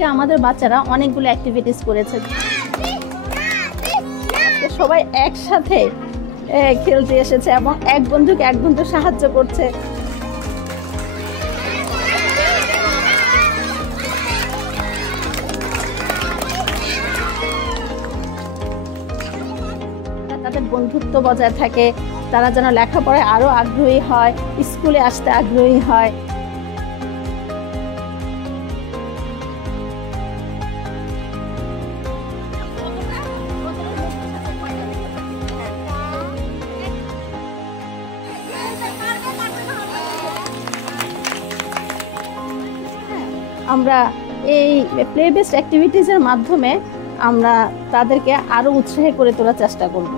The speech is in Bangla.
আজকে আমাদের বাচ্চারা অনেকগুলো অ্যাক্টিভিটিস করেছে। সবাই একসাথে খেলতে এসেছে এবং এক বন্ধুকে এক বন্ধু সাহায্য করছে। তাদের বন্ধুত্ব বজায় থাকে, তারা যেন লেখাপড়ায় আরো আগ্রহী হয়, স্কুলে আসতে আগ্রহী হয়। আমরা এই প্লে বেসড অ্যাক্টিভিটিসের মাধ্যমে আমরা তাদেরকে আরো উৎসাহী করে তোলার চেষ্টা করব।